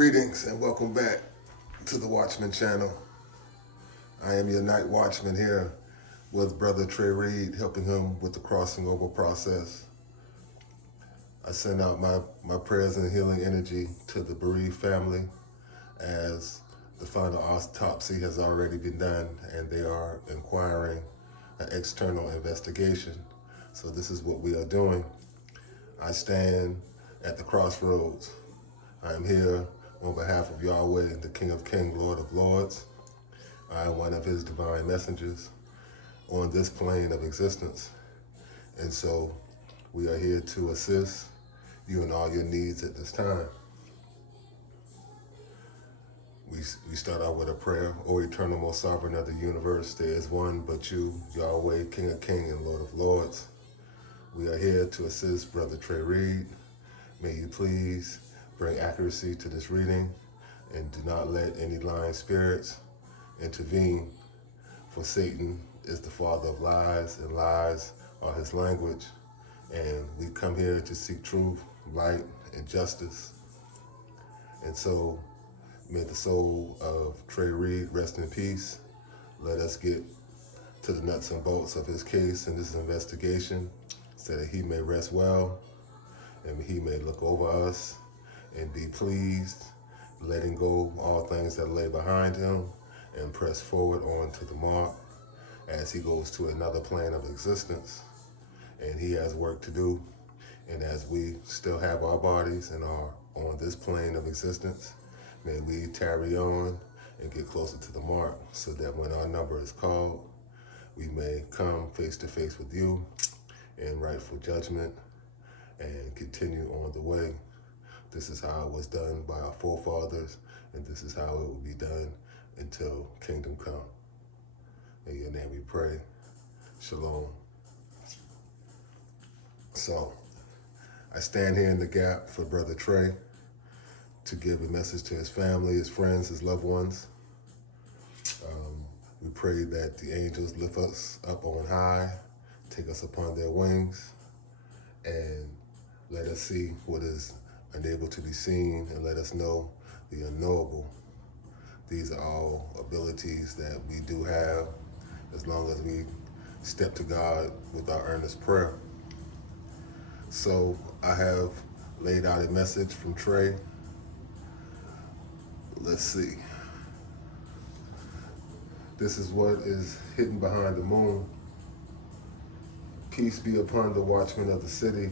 Greetings and welcome back to the Watchman channel. I am your night watchman here with Brother Trey Reed, helping him with the crossing over process. I send out my prayers and healing energy to the bereaved family as the final autopsy has already been done and they are inquiring an external investigation. So this is what we are doing. I stand at the crossroads. I am here on behalf of Yahweh, the King of Kings, Lord of Lords. I am one of his divine messengers on this plane of existence. And so we are here to assist you in all your needs at this time. We start out with a prayer. O eternal, most sovereign of the universe, there is one but you, Yahweh, King of Kings and Lord of Lords. We are here to assist Brother Trey Reed. May you please bring accuracy to this reading and do not let any lying spirits intervene, for Satan is the father of lies and lies are his language. And we come here to seek truth, light, and justice. And so may the soul of Trey Reed rest in peace. Let us get to the nuts and bolts of his case and this investigation so that he may rest well and he may look over us and be pleased, letting go all things that lay behind him and press forward on to the mark as he goes to another plane of existence. And he has work to do. And as we still have our bodies and are on this plane of existence, may we tarry on and get closer to the mark so that when our number is called, we may come face to face with you in rightful judgment and continue on the way. This is how it was done by our forefathers, and this is how it will be done until kingdom come. In your name we pray. Shalom. So, I stand here in the gap for Brother Trey to give a message to his family, his friends, his loved ones. We pray that the angels lift us up on high, take us upon their wings, and let us see what is unable to be seen, and let us know the unknowable. These are all abilities that we do have as long as we step to God with our earnest prayer. So I have laid out a message from Trey. Let's see. This is what is hidden behind the moon. Peace be upon the watchman of the city.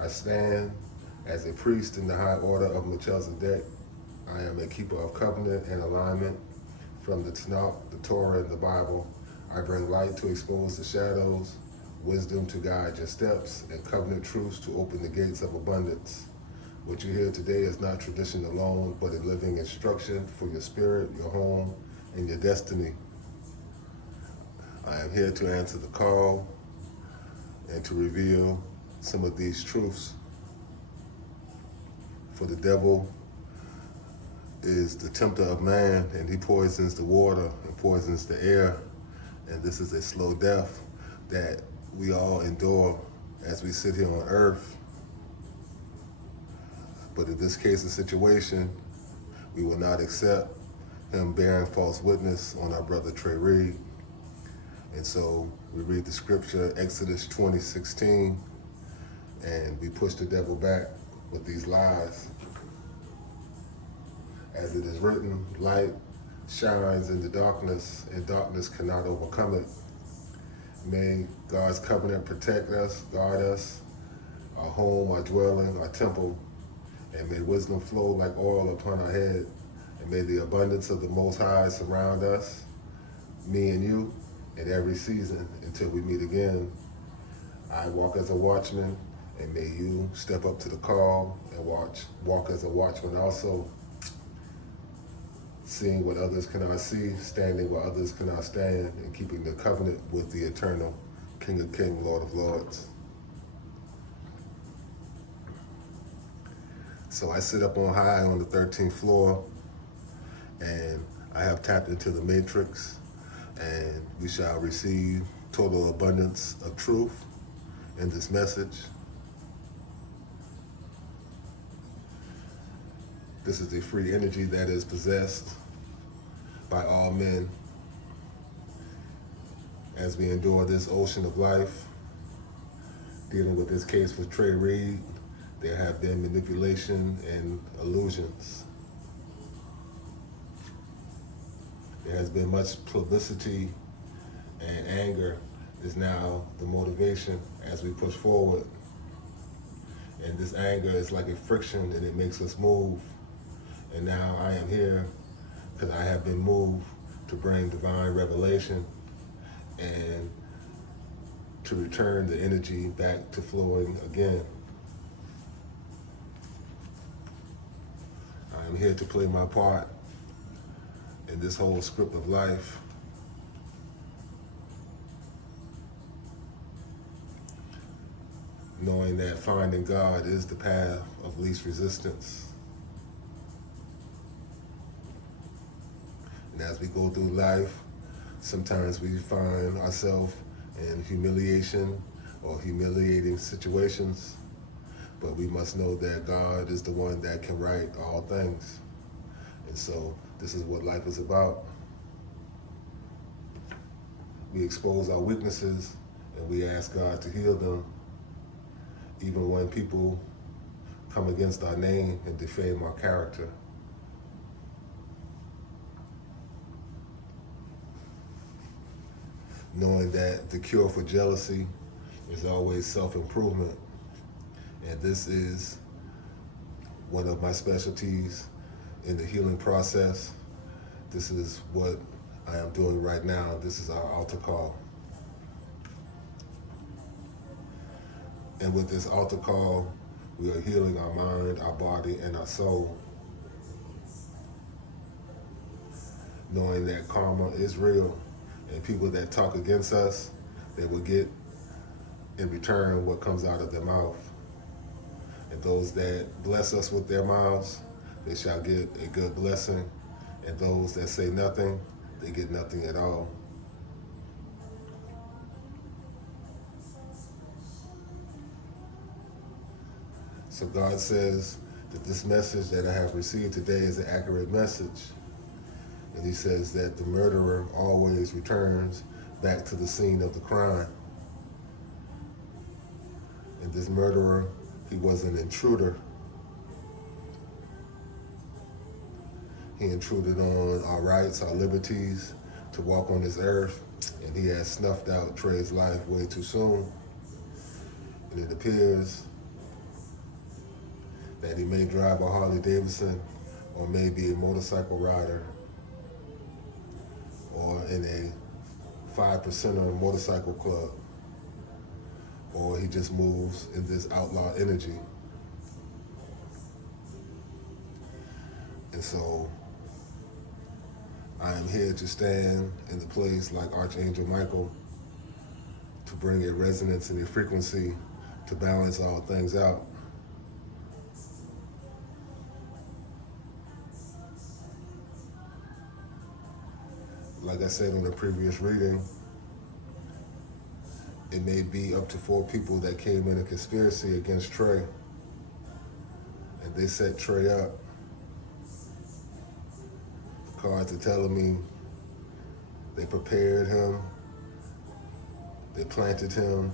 I stand as a priest in the high order of Melchizedek. I am a keeper of covenant and alignment. From the Tanakh, the Torah, and the Bible, I bring light to expose the shadows, wisdom to guide your steps, and covenant truths to open the gates of abundance. What you hear today is not tradition alone, but a living instruction for your spirit, your home, and your destiny. I am here to answer the call and to reveal some of these truths. For the devil is the tempter of man, and he poisons the water and poisons the air. And this is a slow death that we all endure as we sit here on earth. But in this case and situation, we will not accept him bearing false witness on our brother Trey Reed. And so we read the scripture, Exodus 20:16, and we push the devil back with these lies. As it is written, light shines in the darkness, and darkness cannot overcome it. May God's covenant protect us, guard us, our home, our dwelling, our temple, and may wisdom flow like oil upon our head, and may the abundance of the Most High surround us, me and you, in every season until we meet again. I walk as a watchman, and may you step up to the call and walk as a watchman also, seeing what others cannot see, standing where others cannot stand, and keeping the covenant with the eternal King of Kings, Lord of Lords. So I sit up on high on the 13th floor, and I have tapped into the matrix, and we shall receive total abundance of truth in this message. This is the free energy that is possessed by all men as we endure this ocean of life. Dealing with this case with Trey Reed, there have been manipulation and illusions. There has been much publicity, and anger is now the motivation as we push forward. And this anger is like a friction, and it makes us move. And now I am here because I have been moved to bring divine revelation and to return the energy back to flowing again. I am here to play my part in this whole script of life. Knowing that finding God is the path of least resistance. And as we go through life, sometimes we find ourselves in humiliation or humiliating situations, but we must know that God is the one that can right all things. And so this is what life is about. We expose our weaknesses and we ask God to heal them, even when people come against our name and defame our character. Knowing that the cure for jealousy is always self-improvement. And this is one of my specialties in the healing process. This is what I am doing right now. This is our altar call. And with this altar call, we are healing our mind, our body, and our soul. Knowing that karma is real, and people that talk against us, they will get in return what comes out of their mouth. And those that bless us with their mouths, they shall get a good blessing. And those that say nothing, they get nothing at all. So God says that this message that I have received today is an accurate message. And he says that the murderer always returns back to the scene of the crime. And this murderer, he was an intruder. He intruded on our rights, our liberties to walk on this earth, and he has snuffed out Trey's life way too soon. And it appears that he may drive a Harley Davidson or may be a motorcycle rider or in a 5%er motorcycle club, or he just moves in this outlaw energy. And so I am here to stand in the place like Archangel Michael to bring a resonance and a frequency to balance all things out. Like I said in the previous reading, it may be up to 4 people that came in a conspiracy against Trey, and they set Trey up. The cards are telling me they prepared him, they planted him,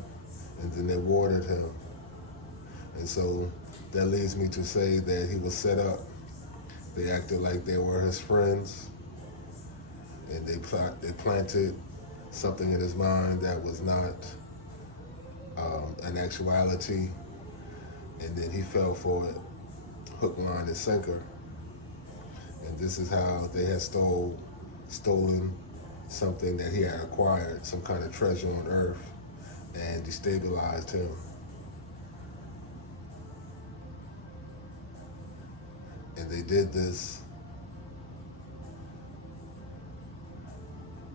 and then they watered him. And so that leads me to say that he was set up. They acted like they were his friends, and they planted something in his mind that was not an actuality, and then he fell for it, hook, line, and sinker. And this is how they had stolen something that he had acquired, some kind of treasure on earth, and destabilized him. And they did this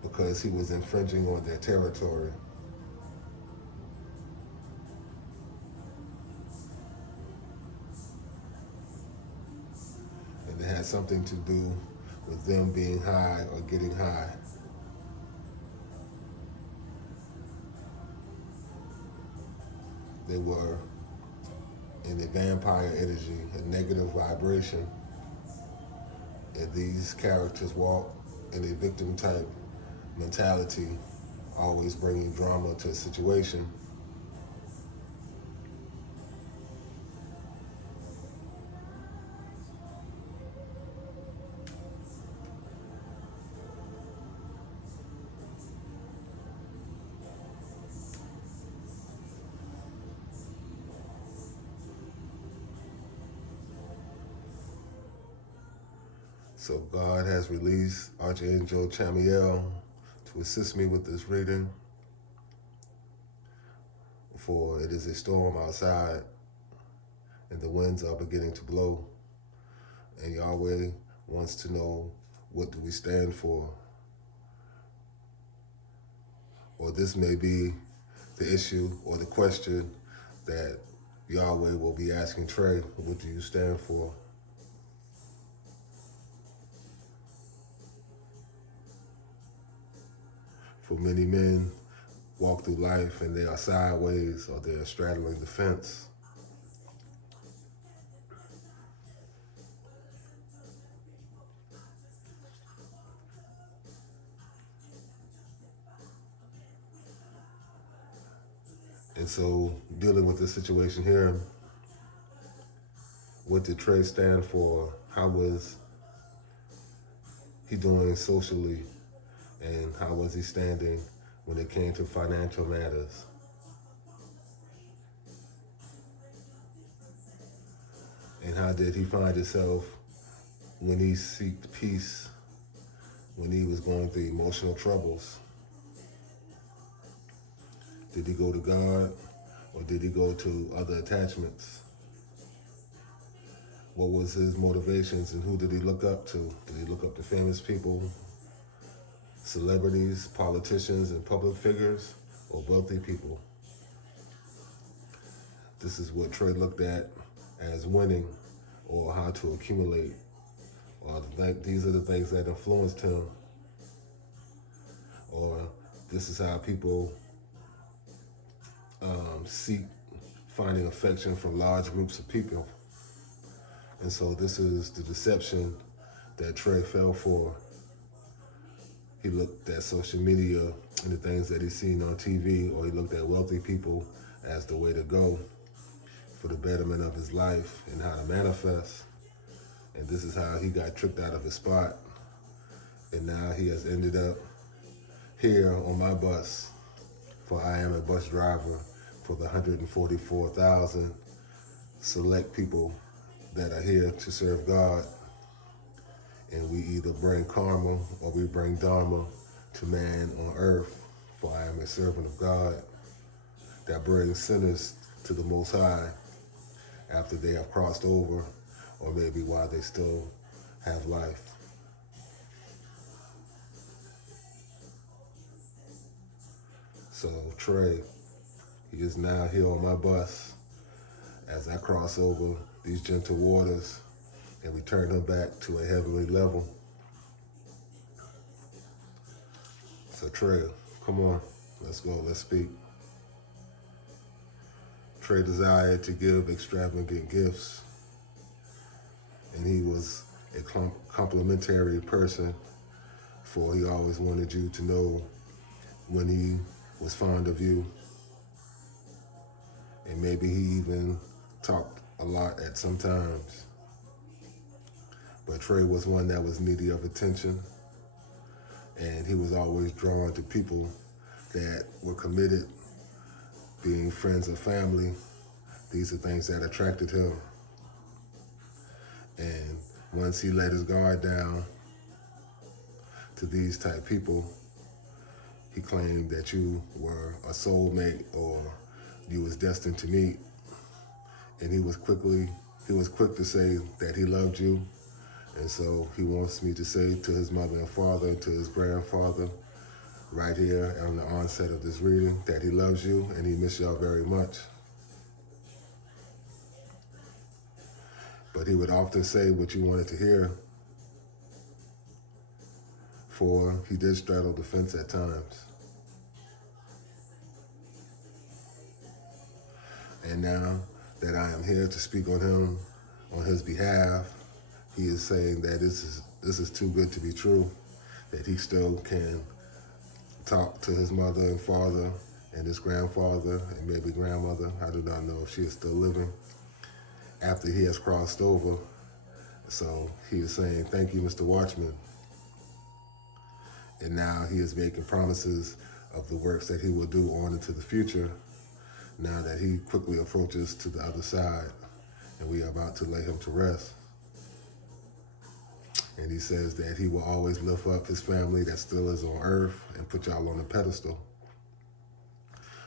because he was infringing on their territory. And it had something to do with them being high or getting high. They were in a vampire energy, a negative vibration. And these characters walk in a victim type mentality, always bringing drama to a situation. So God has released Archangel Chamiel to assist me with this reading, for it is a storm outside and the winds are beginning to blow, and Yahweh wants to know, what do we stand for? Or this may be the issue or the question that Yahweh will be asking Trey: what do you stand for? For many men walk through life and they are sideways or they are straddling the fence. And so, dealing with this situation here, what did Trey stand for? How was he doing socially? And how was he standing when it came to financial matters? And how did he find himself when he sought peace, when he was going through emotional troubles? Did he go to God, or did he go to other attachments? What was his motivations, and who did he look up to? Did he look up to famous people, celebrities, politicians, and public figures, or wealthy people? This is what Trey looked at as winning, or how to accumulate. Or these are the things that influenced him. Or this is how people seek finding affection from large groups of people. And so this is the deception that Trey fell for. He looked at social media and the things that he's seen on TV, or he looked at wealthy people as the way to go for the betterment of his life and how to manifest. And this is how he got tricked out of his spot. And now he has ended up here on my bus, for I am a bus driver for the 144,000 select people that are here to serve God. And we either bring karma or we bring dharma to man on earth, for I am a servant of God that brings sinners to the Most High after they have crossed over, or maybe while they still have life. So Trey, he is now here on my bus as I cross over these gentle waters and return him back to a heavenly level. So Trey, come on, let's go, let's speak. Trey desired to give extravagant gifts, and he was a complimentary person, for he always wanted you to know when he was fond of you. And maybe he even talked a lot at some times. But Trey was one that was needy of attention, and he was always drawn to people that were committed, being friends or family. These are things that attracted him. And once he let his guard down to these type people, he claimed that you were a soulmate or you was destined to meet. And he was quick to say that he loved you. And so he wants me to say to his mother and father and to his grandfather right here on the onset of this reading that he loves you and he misses y'all very much. But he would often say what you wanted to hear, for he did straddle the fence at times. And now that I am here to speak on him, on his behalf, he is saying that this this is too good to be true, that he still can talk to his mother and father and his grandfather and maybe grandmother. I do not know if she is still living after he has crossed over. So he is saying, thank you, Mr. Watchman. And now he is making promises of the works that he will do on into the future, now that he quickly approaches to the other side and we are about to lay him to rest. And he says that he will always lift up his family that still is on earth and put y'all on a pedestal.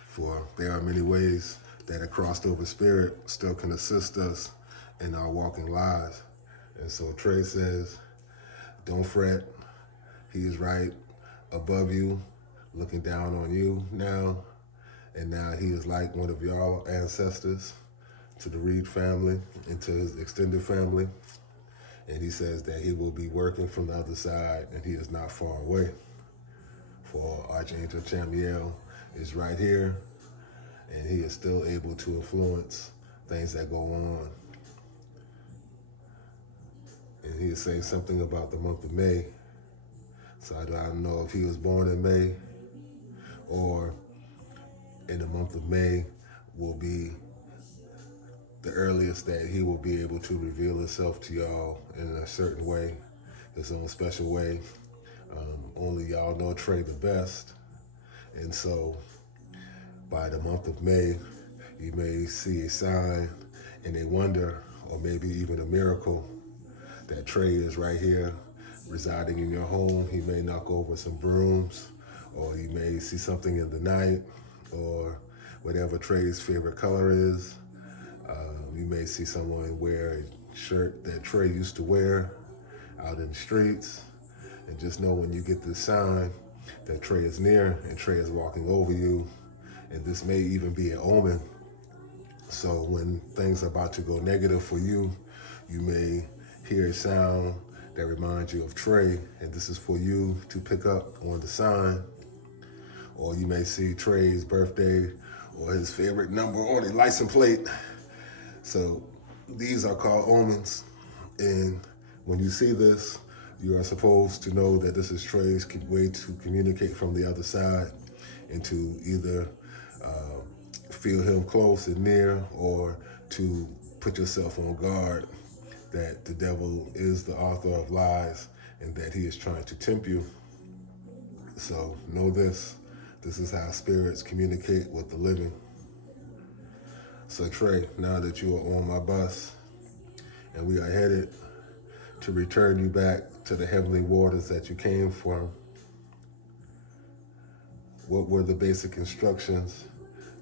For there are many ways that a crossed over spirit still can assist us in our walking lives. And so Trey says, don't fret. He is right above you, looking down on you now. And now he is like one of y'all ancestors to the Reed family and to his extended family. And he says that he will be working from the other side and he is not far away. For Archangel Chamuel is right here and he is still able to influence things that go on. And he is saying something about the month of May. So I don't know if he was born in May or in the month of May will be the earliest that he will be able to reveal himself to y'all in a certain way, his own special way. Only y'all know Trey the best. And so by the month of May, you may see a sign and a wonder, or maybe even a miracle, that Trey is right here residing in your home. He may knock over some brooms, or you may see something in the night, or whatever Trey's favorite color is. You may see someone wear a shirt that Trey used to wear out in the streets. And just know when you get this sign that Trey is near and Trey is walking over you. And this may even be an omen. So when things are about to go negative for you, you may hear a sound that reminds you of Trey, and this is for you to pick up on the sign. Or you may see Trey's birthday or his favorite number on a license plate. So these are called omens. And when you see this, you are supposed to know that this is Trey's way to communicate from the other side and to either feel him close and near, or to put yourself on guard that the devil is the author of lies and that he is trying to tempt you. So know this. This is how spirits communicate with the living. So Trey, now that you are on my bus and we are headed to return you back to the heavenly waters that you came from, what were the basic instructions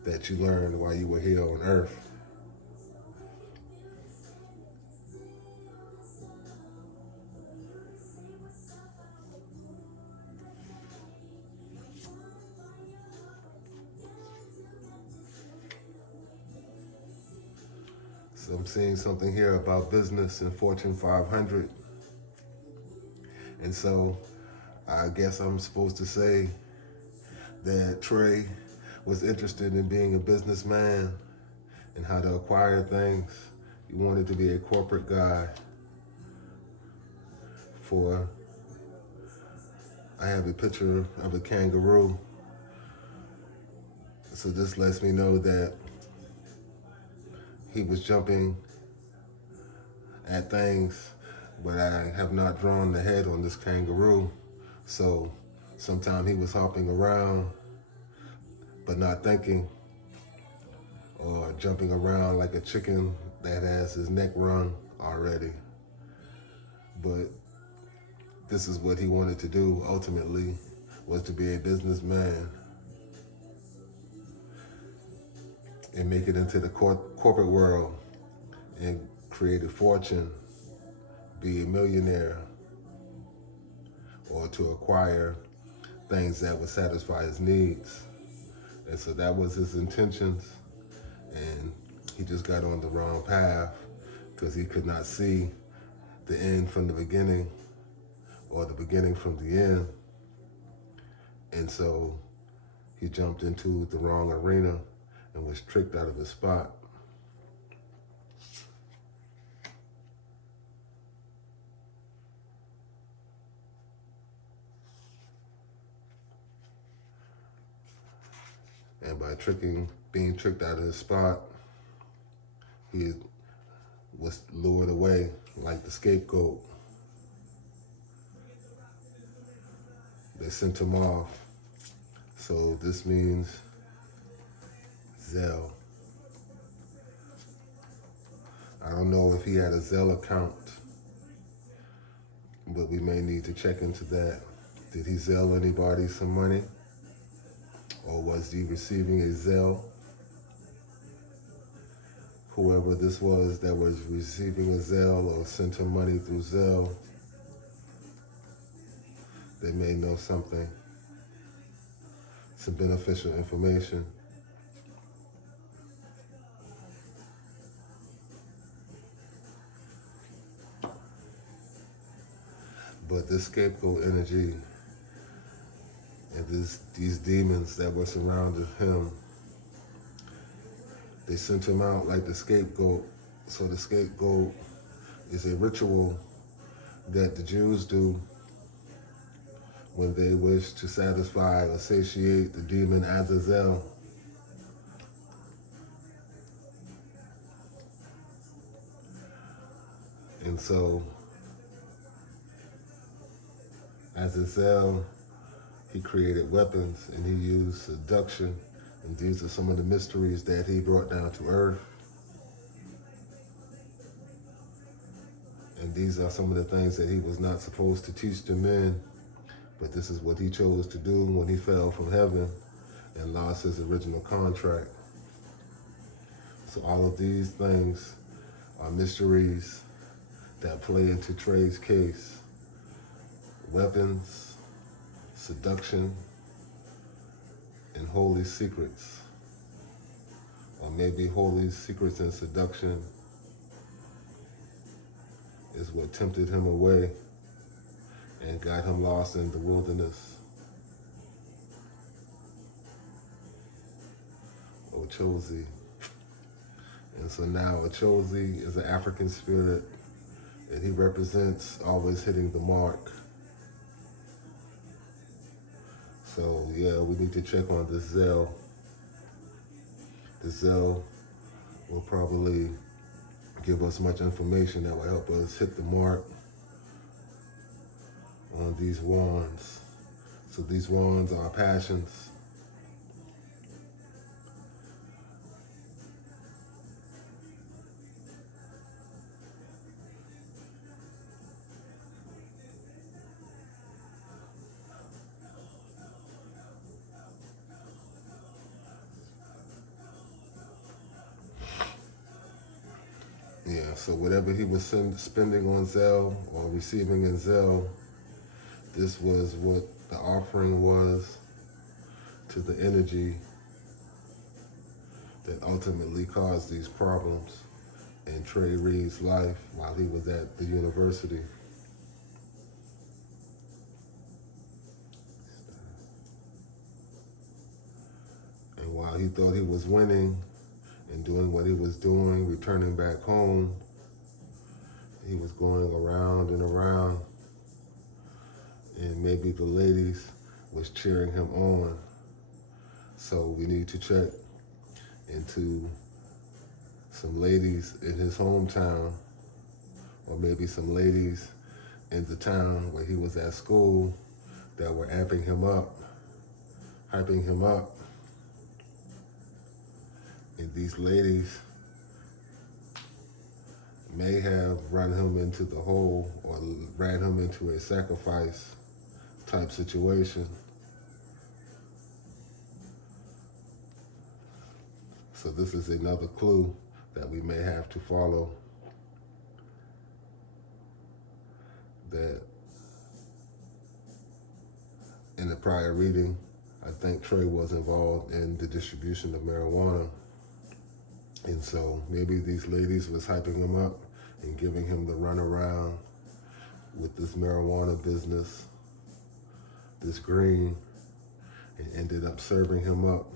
that you learned while you were here on earth? So I'm seeing something here about business and Fortune 500. And so I guess I'm supposed to say that Trey was interested in being a businessman and how to acquire things. He wanted to be a corporate guy. For I have a picture of a kangaroo. So this lets me know that he was jumping at things, but I have not drawn the head on this kangaroo. So sometimes he was hopping around, but not thinking, or jumping around like a chicken that has his neck wrung already. But this is what he wanted to do ultimately, was to be a businessman and make it into the corporate world and create a fortune, be a millionaire, or to acquire things that would satisfy his needs. And so that was his intentions, and he just got on the wrong path because he could not see the end from the beginning or the beginning from the end. And so he jumped into the wrong arena and was tricked out of his spot. And by being tricked out of his spot, he was lured away like the scapegoat. They sent him off. So this means Zell. I don't know if he had a Zell account, but we may need to check into that. Did he Zell anybody some money? Or was he receiving a Zell? Whoever this was that was receiving a Zell or sent him money through Zell, they may know something, some beneficial information. But this scapegoat energy and these demons that were surrounding him, they sent him out like the scapegoat. So the scapegoat is a ritual that the Jews do when they wish to satisfy or satiate the demon Azazel. And so Azazel, he created weapons and he used seduction. And these are some of the mysteries that he brought down to earth. And these are some of the things that he was not supposed to teach to men. But this is what he chose to do when he fell from heaven and lost his original contract. So all of these things are mysteries that play into Trey's case. Weapons, seduction, and holy secrets. Or maybe holy secrets and seduction is what tempted him away and got him lost in the wilderness. Ochozi. And so now Ochozi is an African spirit, and he represents always hitting the mark. So yeah, we need to check on this Zell. The Zell will probably give us much information that will help us hit the mark on these wands. So these wands are passions. Yeah, so whatever he was spending on Zell or receiving in Zell, this was what the offering was to the energy that ultimately caused these problems in Trey Reed's life while he was at the university. And while he thought he was winning and doing what he was doing, returning back home, he was going around and around, and maybe the ladies was cheering him on. So we need to check into some ladies in his hometown, or maybe some ladies in the town where he was at school that were amping him up, hyping him up. And these ladies may have run him into the hole or ran him into a sacrifice type situation. So this is another clue that we may have to follow, that in the prior reading, I think Trey was involved in the distribution of marijuana. And so maybe these ladies was hyping him up and giving him the runaround with this marijuana business, this green, and ended up serving him up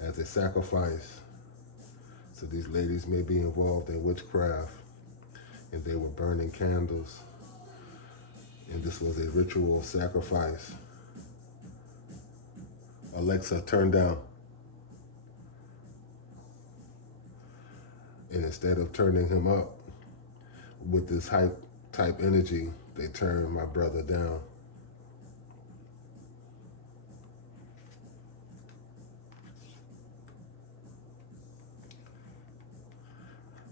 as a sacrifice. So these ladies may be involved in witchcraft, and they were burning candles, and this was a ritual sacrifice. Alexa, turn down. And instead of turning him up with this hype type energy, they turn my brother down.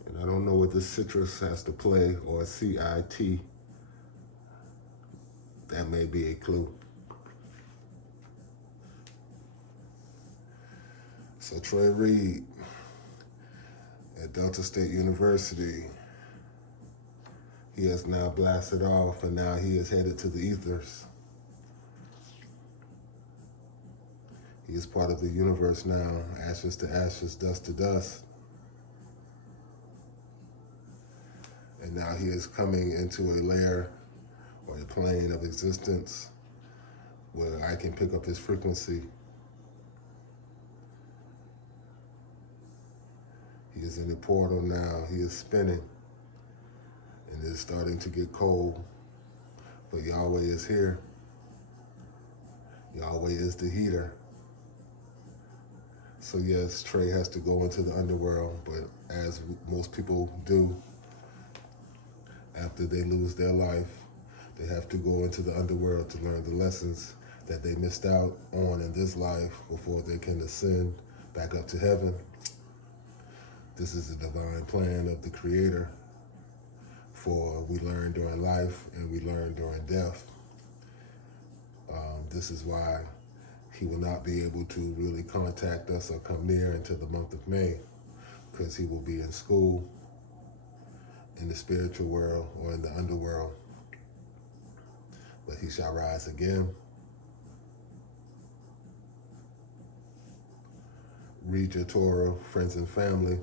And I don't know what this citrus has to play, or CIT. That may be a clue. So Trey Reed at Delta State University, he has now blasted off, and now he is headed to the ethers. He is part of the universe now, ashes to ashes, dust to dust. And now he is coming into a layer or a plane of existence where I can pick up his frequency. He is in the portal now. He is spinning, and it's starting to get cold. But Yahweh is here. Yahweh is the heater. So yes, Trey has to go into the underworld, but as most people do, after they lose their life, they have to go into the underworld to learn the lessons that they missed out on in this life before they can ascend back up to heaven. This is the divine plan of the Creator, for we learn during life and we learn during death. This is why he will not be able to really contact us or come near until the month of May, because he will be in school, in the spiritual world, or in the underworld. But he shall rise again. Read your Torah, friends and family,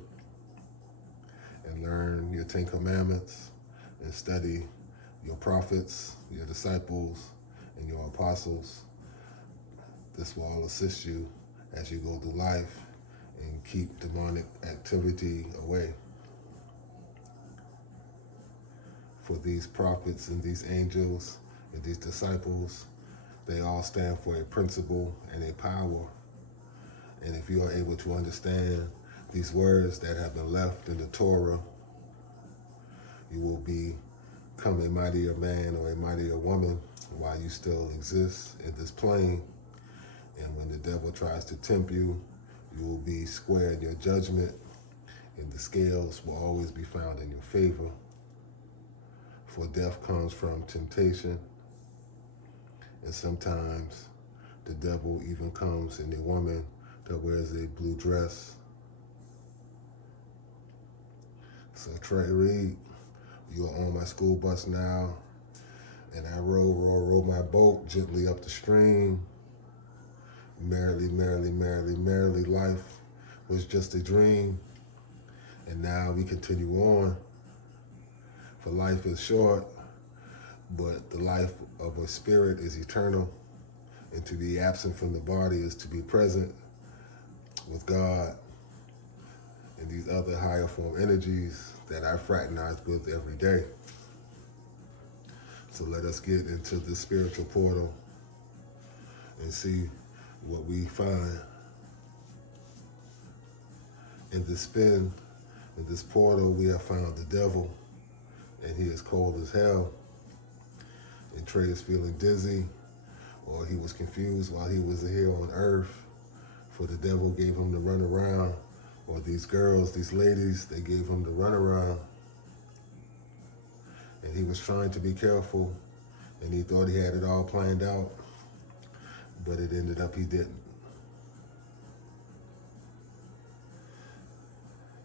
and learn your 10 Commandments, and study your prophets, your disciples, and your apostles. This will all assist you as you go through life and keep demonic activity away. For these prophets and these angels and these disciples, they all stand for a principle and a power. And if you are able to understand these words that have been left in the Torah, you will become a mightier man or a mightier woman while you still exist in this plane. And when the devil tries to tempt you, you will be square in your judgment, and the scales will always be found in your favor. For death comes from temptation, and sometimes the devil even comes in a woman that wears a blue dress. So Trey Reed, you are on my school bus now, and I row my boat gently up the stream. Merrily, merrily, merrily, merrily, life was just a dream, and now we continue on. For life is short, but the life of a spirit is eternal, and to be absent from the body is to be present with God and these other higher form energies that I fraternize with every day. So let us get into the spiritual portal and see what we find. In this spin, in this portal, we have found the devil, and he is cold as hell. And Trey is feeling dizzy, or he was confused while he was here on earth, for the devil gave him the run around, or these girls, these ladies, they gave him the run around. And he was trying to be careful, and he thought he had it all planned out, but it ended up he didn't.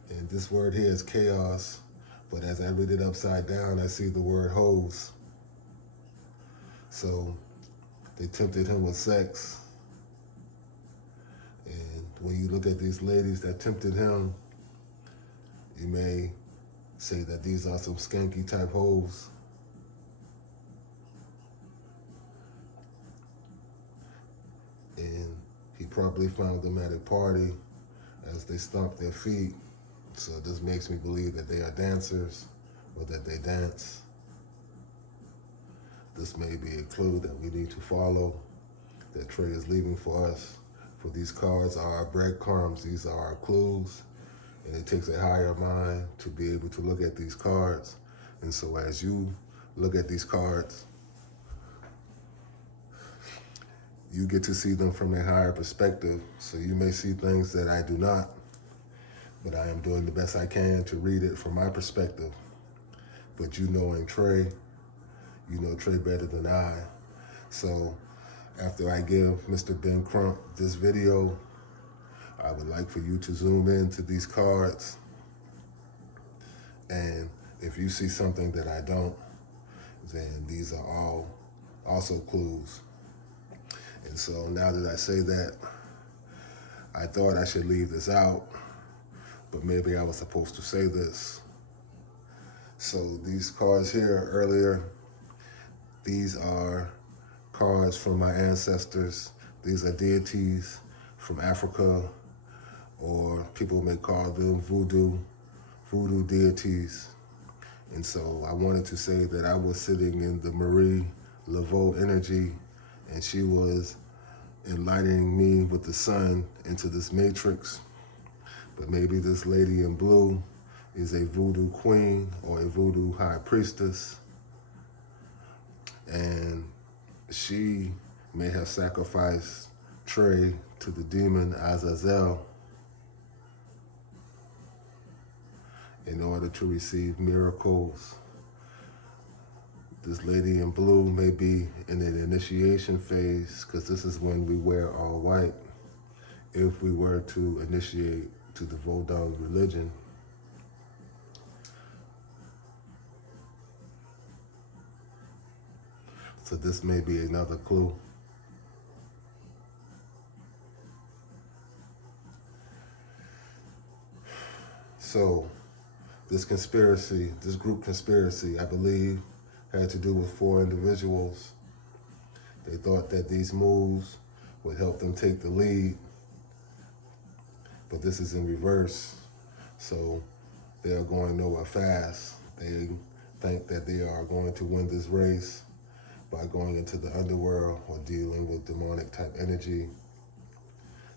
And this word here is chaos, but as I read it upside down, I see the word hose. So they tempted him with sex. And when you look at these ladies that tempted him, you may say that these are some skanky type hoes. And he probably found them at a party as they stomped their feet. So this makes me believe that they are dancers, or that they dance. This may be a clue that we need to follow, that Trey is leaving for us. For these cards are our breadcrumbs, these are our clues, And it takes a higher mind to be able to look at these cards. And so as you look at these cards, you get to see them from a higher perspective. So you may see things that I do not, but I am doing the best I can to read it from my perspective. But you knowing Trey, you know Trey better than I. So after I give Mr. Ben Crump this video, I would like for you to zoom into these cards. And if you see something that I don't, then these are all also clues. And so now that I say that, I thought I should leave this out, but maybe I was supposed to say this. So these cards here earlier, these are cards from my ancestors. These are deities from Africa, or people may call them voodoo deities. And so I wanted to say that I was sitting in the Marie Laveau energy, and she was enlightening me with the sun into this matrix. But maybe this lady in blue is a voodoo queen or a voodoo high priestess, and she may have sacrificed Trey to the demon Azazel in order to receive miracles. This lady in blue may be in an initiation phase, because this is when we wear all white if we were to initiate to the Vodun religion. So this may be another clue. So this conspiracy, this group conspiracy, I believe, had to do with 4 individuals. They thought that these moves would help them take the lead, but this is in reverse. So they are going nowhere fast. They think that they are going to win this race by going into the underworld or dealing with demonic type energy.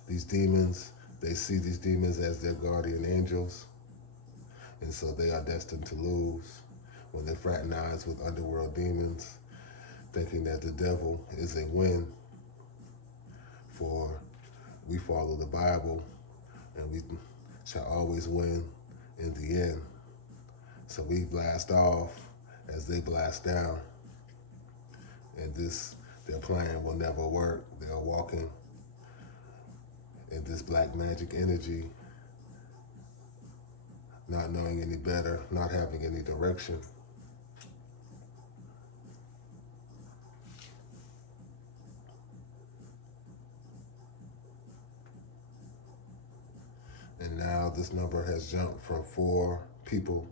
These demons, they see these demons as their guardian angels, and so they are destined to lose when they fraternize with underworld demons, thinking that the devil is a win. For we follow the Bible, and we shall always win in the end. So we blast off as they blast down, and their plan will never work. They are walking in this black magic energy, not knowing any better, not having any direction. And now this number has jumped from 4 people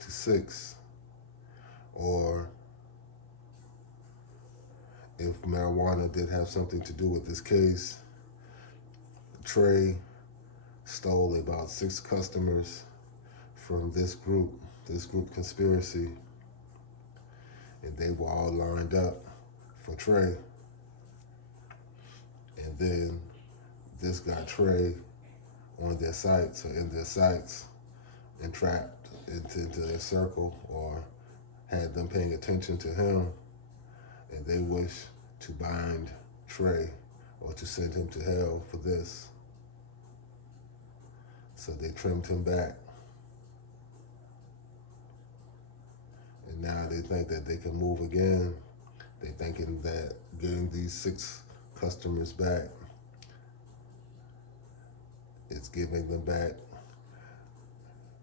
to 6. Or if marijuana did have something to do with this case, Trey stole about 6 customers from this group conspiracy, and they were all lined up for Trey. And then this got Trey on their sights or in their sights, and trapped into their circle, or had them paying attention to him, and they wish to bind Trey or to send him to hell for this. So they trimmed him back. And now they think that they can move again. They thinking that getting these 6 customers back, it's giving them back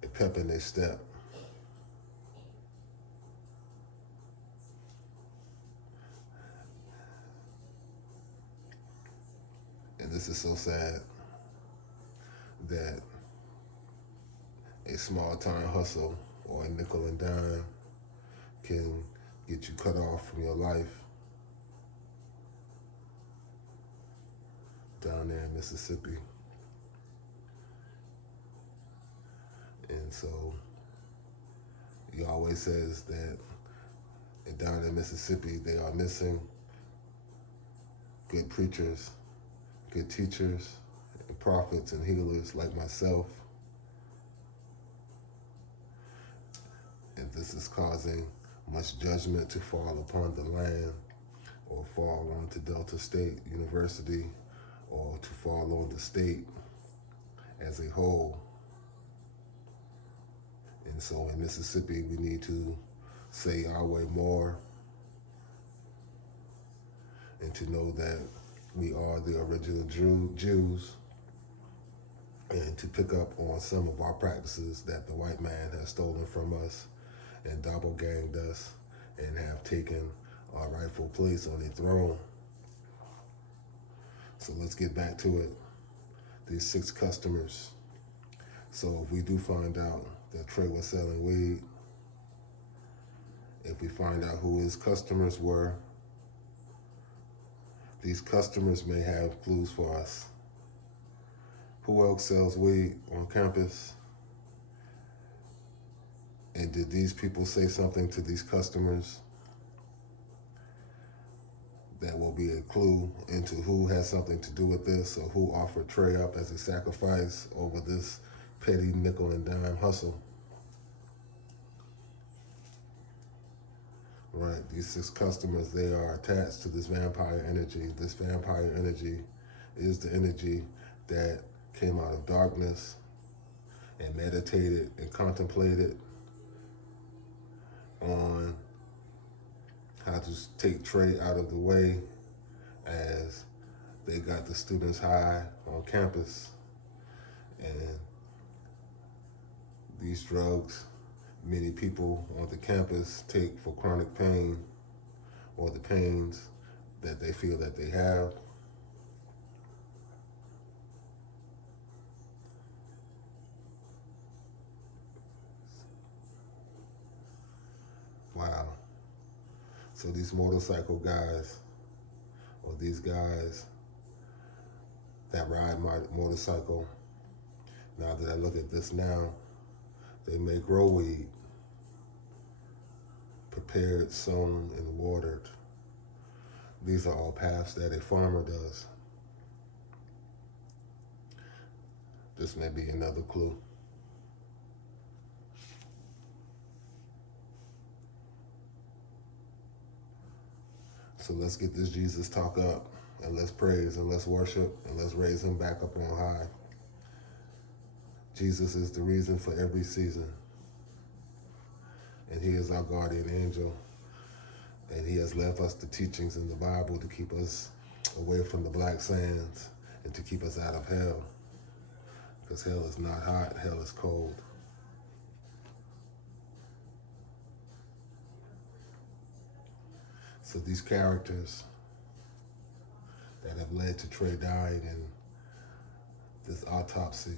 a pep in their step. And this is so sad that a small time hustle or a nickel and dime can get you cut off from your life down there in Mississippi. And so Yahweh says that down in Mississippi they are missing good preachers, good teachers, and prophets and healers like myself. this is causing much judgment to fall upon the land, or fall onto Delta State University, or to fall on the state as a whole. And so in Mississippi, we need to say our way more, and to know that we are the original Jews, and to pick up on some of our practices that the white man has stolen from us and double-ganged us and have taken our rightful place on the throne. So let's get back to it. These 6 customers. So if we do find out that Trey was selling weed, if we find out who his customers were, these customers may have clues for us. Who else sells weed on campus? And did these people say something to these customers that will be a clue into who has something to do with this, or who offered Trey up as a sacrifice over this petty nickel and dime hustle? Right, these 6 customers, they are attached to this vampire energy. This vampire energy is the energy that came out of darkness and meditated and contemplated on how to take Trey out of the way as they got the students high on campus. And these drugs, many people on the campus take for chronic pain, or the pains that they feel that they have. Wow. So these motorcycle guys, or these guys that ride my motorcycle, now that I look at this now, they may grow weed, prepared, sown, and watered. These are all paths that a farmer does. This may be another clue. So let's get this Jesus talk up, and let's praise, and let's worship, and let's raise him back up on high. Jesus is the reason for every season, and he is our guardian angel, and he has left us the teachings in the Bible to keep us away from the black sands and to keep us out of hell, because hell is not hot, hell is cold. So these characters that have led to Trey dying in this autopsy,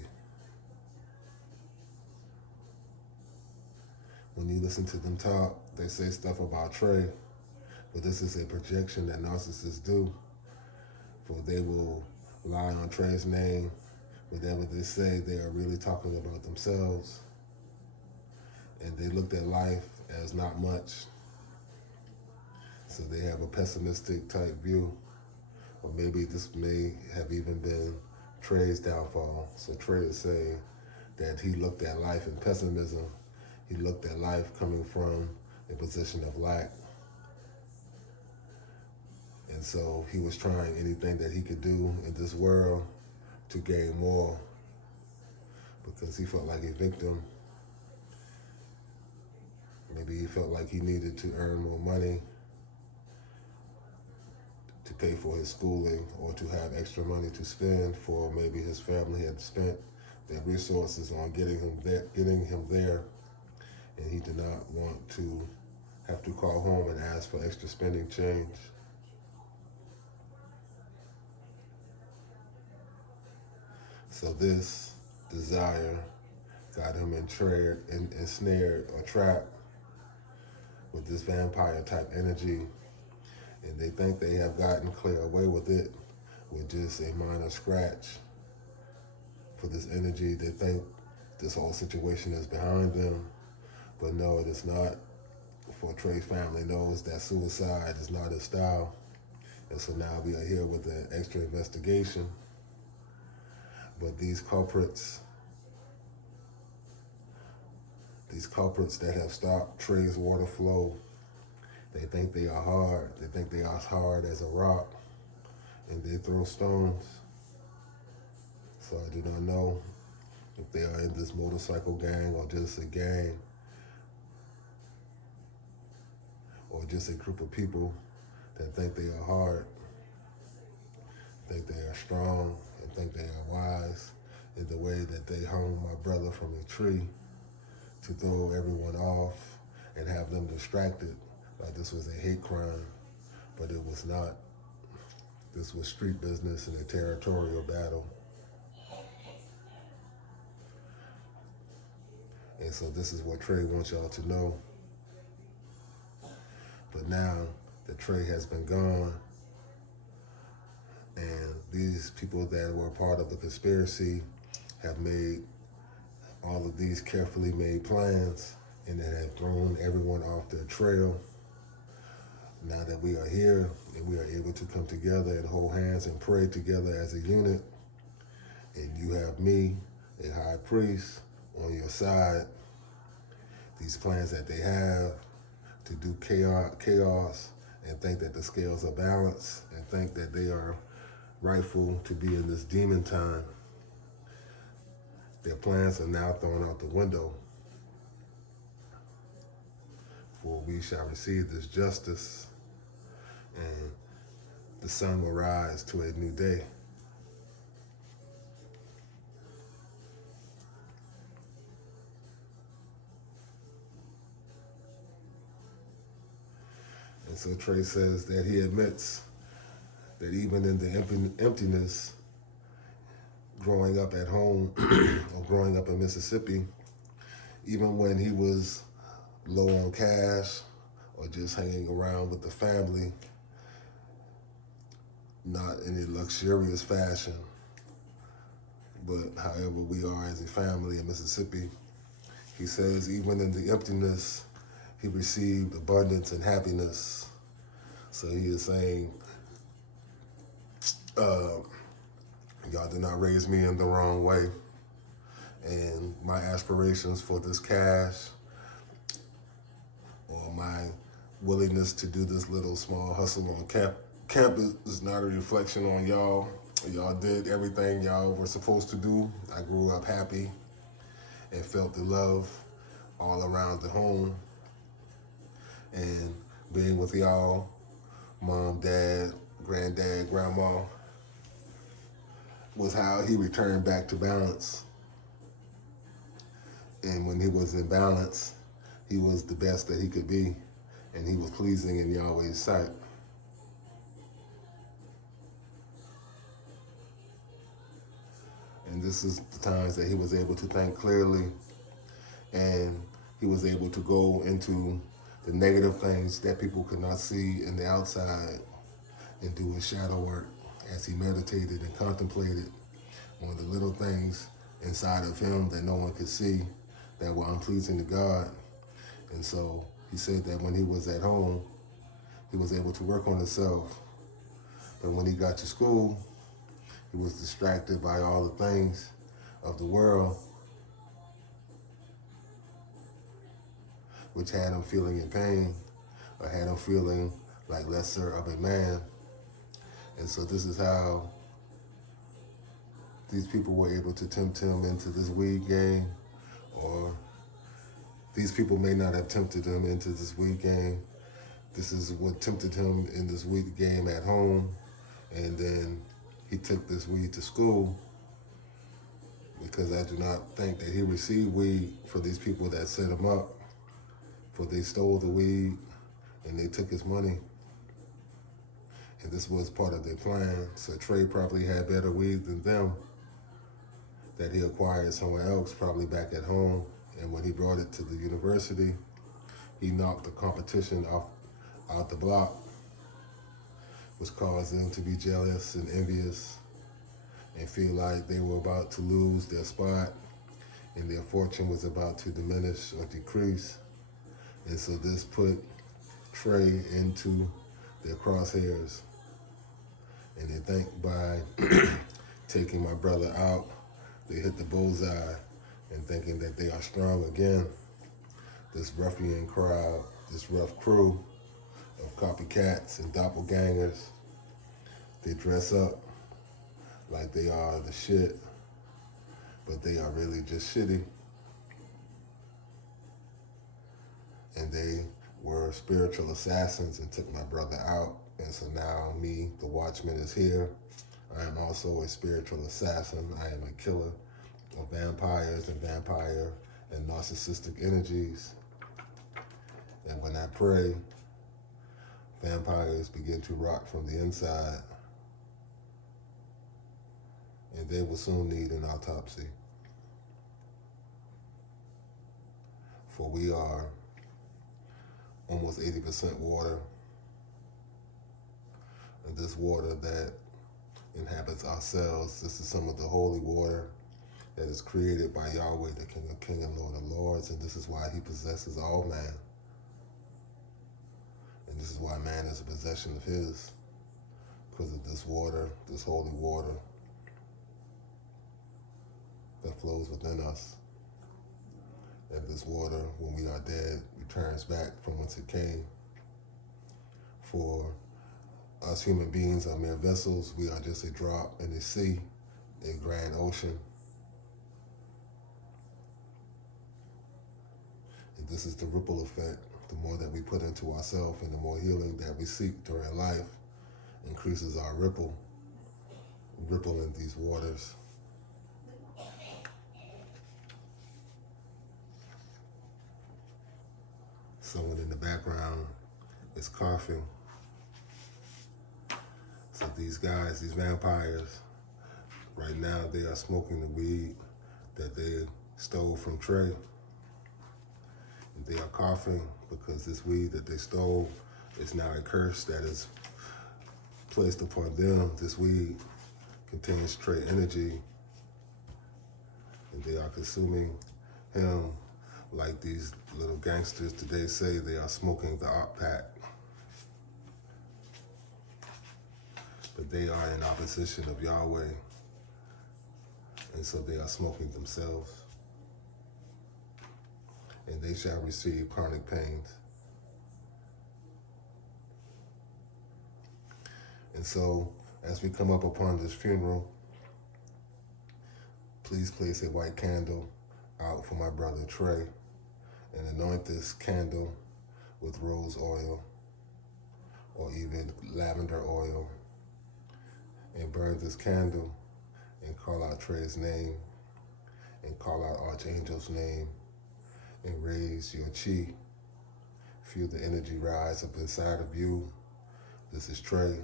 when you listen to them talk, they say stuff about Trey, but this is a projection that narcissists do, for they will lie on Trey's name. Whatever they say, they are really talking about themselves, and they looked at life as not much. So they have a pessimistic type view, or maybe this may have even been Trey's downfall. So Trey is saying that he looked at life in pessimism. He looked at life coming from a position of lack. And so he was trying anything that he could do in this world to gain more, because he felt like a victim. Maybe he felt like he needed to earn more money to pay for his schooling, or to have extra money to spend, for maybe his family had spent their resources on getting him there, and he did not want to have to call home and ask for extra spending change. So this desire got him ensnared or trapped with this vampire type energy, and they think they have gotten clear away with it with just a minor scratch for this energy. They think this whole situation is behind them, but no, it is not. For Trey's family knows that suicide is not his style, and so now we are here with an extra investigation. But these culprits, these culprits that have stopped Trey's water flow. They think they are hard. They think they are as hard as a rock, and they throw stones. So I do not know if they are in this motorcycle gang or just a gang or just a group of people that think they are hard, think they are strong, and think they are wise in the way that they hung my brother from a tree to throw everyone off and have them distracted like this was a hate crime, but it was not. This was street business and a territorial battle. And so this is what Trey wants y'all to know. But now that Trey has been gone, and these people that were part of the conspiracy have made all of these carefully made plans, and that have thrown everyone off their trail. Now that we are here and we are able to come together and hold hands and pray together as a unit, and you have me, a high priest, on your side, these plans that they have to do chaos and think that the scales are balanced and think that they are rightful to be in this demon time, their plans are now thrown out the window. For we shall receive this justice, and the sun will rise to a new day. And so Trey says that he admits that even in the emptiness, growing up at home or growing up in Mississippi, even when he was low on cash or just hanging around with the family, not in a luxurious fashion, but however we are as a family in Mississippi, he says even in the emptiness, he received abundance and happiness. So he is saying, y'all did not raise me in the wrong way. And my aspirations for this cash or my willingness to do this little small hustle on campus is not a reflection on y'all. Y'all did everything y'all were supposed to do. I grew up happy and felt the love all around the home. And being with y'all, mom, dad, granddad, grandma, was how he returned back to balance. And when he was in balance, he was the best that he could be, and he was pleasing in Yahweh's sight. And this is the times that he was able to think clearly, and he was able to go into the negative things that people could not see in the outside and do his shadow work as he meditated and contemplated on the little things inside of him that no one could see that were unpleasing to God. And so he said that when he was at home, he was able to work on himself. But when he got to school, he was distracted by all the things of the world, which had him feeling in pain or had him feeling like lesser of a man. And so this is how these people were able to tempt him into this weed game, or these people may not have tempted him into this weed game. This is what tempted him in this weed game at home, and then he took this weed to school, because I do not think that he received weed for these people that set him up, for they stole the weed and they took his money. And this was part of their plan. So Trey probably had better weed than them that he acquired somewhere else, probably back at home. And when he brought it to the university, he knocked the competition out the block, which caused them to be jealous and envious and feel like they were about to lose their spot and their fortune was about to diminish or decrease. And so this put Trey into their crosshairs. And they think by taking my brother out, they hit the bullseye and thinking that they are strong again. this ruffian crowd, this rough crew of copycats and doppelgangers. They dress up like they are the shit, but they are really just shitty. And they were spiritual assassins and took my brother out. And so now me, the Watchman, is here. I am also a spiritual assassin. I am a killer of vampires and vampire and narcissistic energies. And when I pray, vampires begin to rot from the inside. And they will soon need an autopsy. For we are almost 80% water. And this water that inhabits our cells, this is some of the holy water that is created by Yahweh, the King of Kings and Lord of Lords, and this is why he possesses all man. And this is why man is a possession of his, because of this water, this holy water that flows within us. And this water, when we are dead, returns back from whence it came. For us human beings are mere vessels. We are just a drop in the sea, a grand ocean. And this is the ripple effect. The more that we put into ourselves and the more healing that we seek during life increases our ripple in these waters. Someone in the background is coughing. So these guys, these vampires, right now they are smoking the weed that they stole from Trey. And they are coughing because this weed that they stole is now a curse that is placed upon them. This weed contains Trey energy, and they are consuming him like these little gangsters today say they are smoking the op pack. But they are in opposition of Yahweh, and so they are smoking themselves. And they shall receive chronic pains. And so, as we come up upon this funeral, please place a white candle out for my brother Trey, and anoint this candle with rose oil or even lavender oil, and burn this candle and call out Trey's name and call out Archangel's name and raise your chi. Feel the energy rise up inside of you. This is Trey.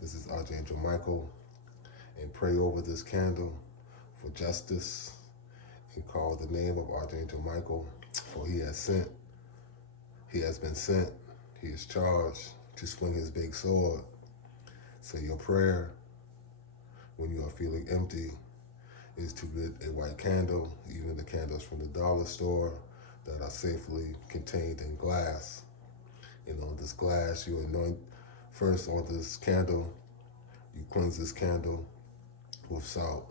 This is Archangel Michael. And pray over this candle for justice and call the name of Archangel Michael, for he has been sent, he is charged to swing his big sword. So your prayer, when you are feeling empty, is to get a white candle, even the candles from the dollar store that are safely contained in glass. And on this glass, you anoint first on this candle, you cleanse this candle with salt.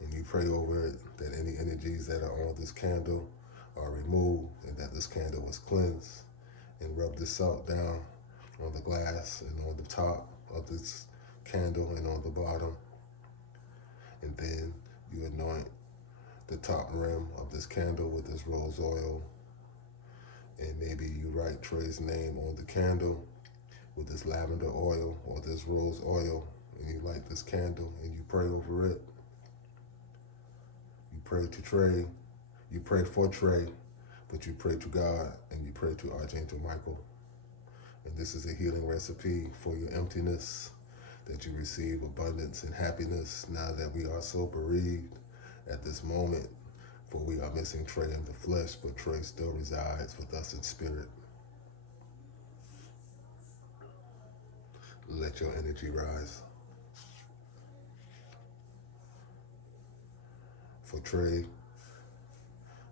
And you pray over it that any energies that are on this candle are removed and that this candle was cleansed. And rub this salt down on the glass and on the top of this candle and on the bottom. And then you anoint the top rim of this candle with this rose oil. And maybe you write Trey's name on the candle with this lavender oil or this rose oil. And you light this candle and you pray over it. You pray to Trey, you pray for Trey, but you pray to God and you pray to Archangel Michael. And this is a healing recipe for your emptiness, that you receive abundance and happiness now that we are so bereaved at this moment, for we are missing Trey in the flesh, but Trey still resides with us in spirit. Let your energy rise. For Trey,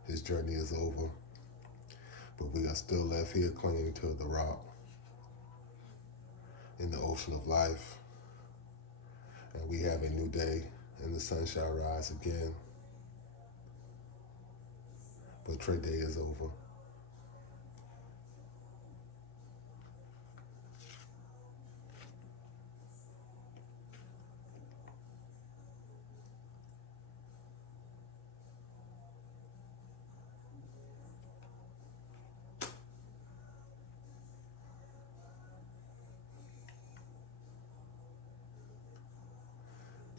his journey is over, but we are still left here clinging to the rock in the ocean of life. And we have a new day, and the sun shall rise again. But Trey Day is over.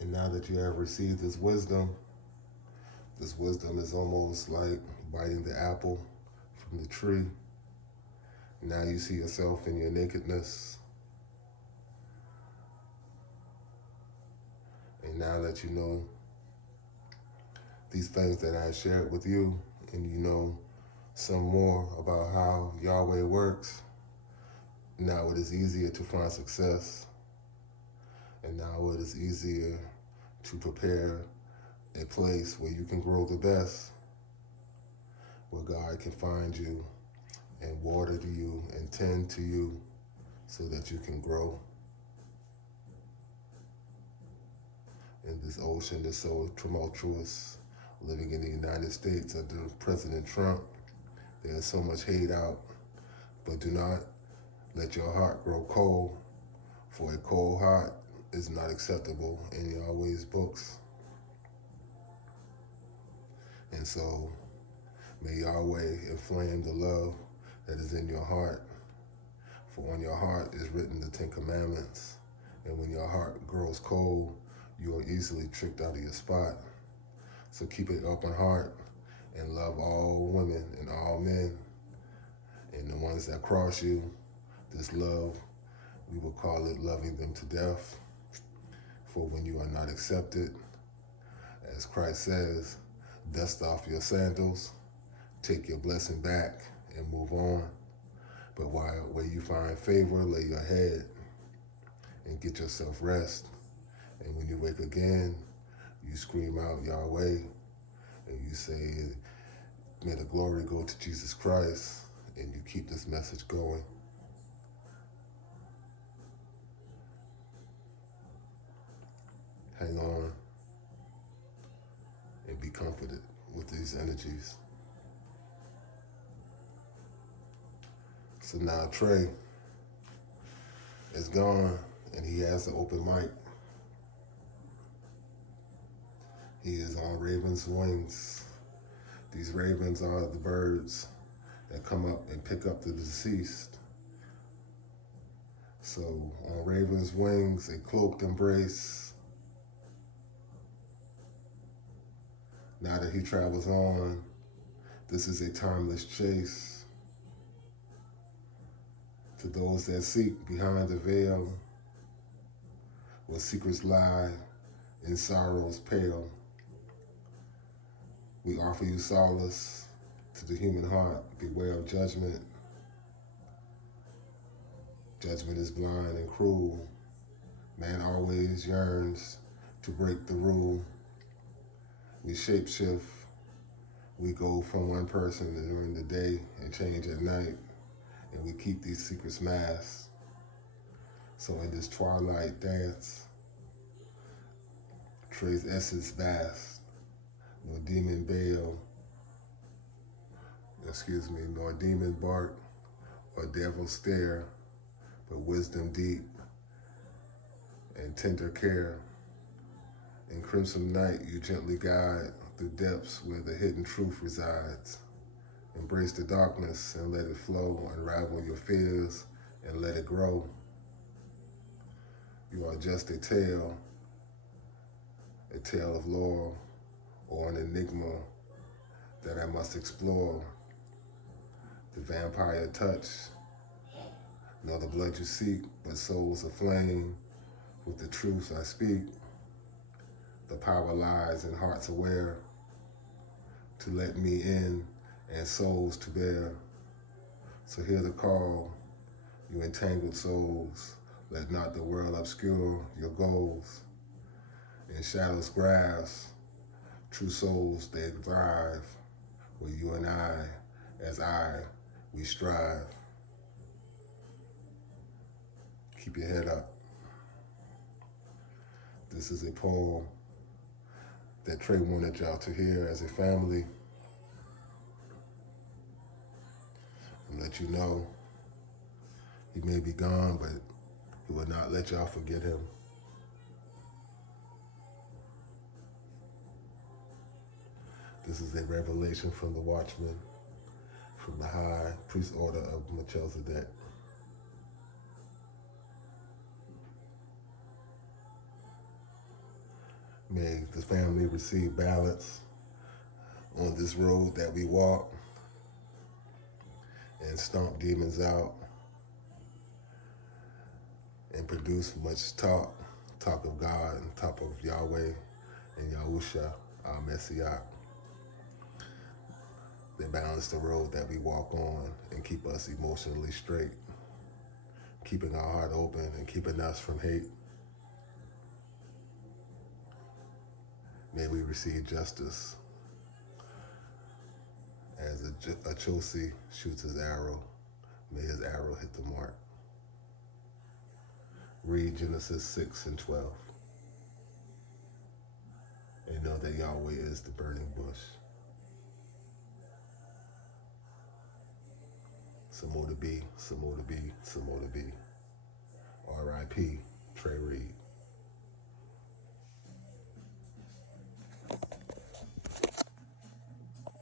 And now that you have received this wisdom is almost like biting the apple from the tree. Now you see yourself in your nakedness. And now that you know these things that I shared with you, and you know some more about how Yahweh works, now it is easier to find success. And now it is easier to prepare a place where you can grow the best, where God can find you and water to you and tend to you so that you can grow. In this ocean that's so tumultuous, living in the United States under President Trump, there's so much hate out, but do not let your heart grow cold, for a cold heart is not acceptable in Yahweh's books. And so, may Yahweh inflame the love that is in your heart, for on your heart is written the 10 Commandments, and when your heart grows cold, you are easily tricked out of your spot. So keep an open heart and love all women and all men, and the ones that cross you, this love, we will call it loving them to death. For when you are not accepted, as Christ says, dust off your sandals, take your blessing back, and move on. But where you find favor, lay your head and get yourself rest. And when you wake again, you scream out Yahweh, and you say, may the glory go to Jesus Christ, and you keep this message going. Hang on and be comforted with these energies. So now Trey is gone, and he has the open mic. He is on raven's wings. These ravens are the birds that come up and pick up the deceased. So on raven's wings, a cloaked embrace. Now that he travels on, this is a timeless chase. To those that seek behind the veil, where secrets lie in sorrows pale, we offer you solace to the human heart. Beware of judgment. Judgment is blind and cruel. Man always yearns to break the rule. We shapeshift. We go from one person during the day and change at night, and we keep these secrets masked. So in this twilight dance, Trey's essence vast. Nor demon nor demon bark or devil stare, but wisdom deep and tender care. In crimson night, you gently guide through depths where the hidden truth resides. Embrace the darkness and let it flow. Unravel your fears and let it grow. You are just a tale of lore or an enigma that I must explore. The vampire touch, nor the blood you seek, but souls aflame with the truths I speak. The power lies in hearts aware to let me in and souls to bear. So hear the call, you entangled souls. Let not the world obscure your goals. In shadows grasp, true souls, they thrive, where you and I, we strive. Keep your head up. This is a poem that Trey wanted y'all to hear as a family. And let you know, he may be gone, but he will not let y'all forget him. This is a revelation from the Watchman, from the High Priest Order of Melchizedek. May the family receive balance on this road that we walk and stomp demons out and produce much talk of God and talk of Yahweh and Yahusha, our Messiah. They balance the road that we walk on and keep us emotionally straight, keeping our heart open and keeping us from hate. May we receive justice as a Chosi shoots his arrow. May his arrow hit the mark. Read Genesis 6 and 12. And know that Yahweh is the burning bush. Some more to be, some more to be, some more to be. R.I.P. Trey Reed.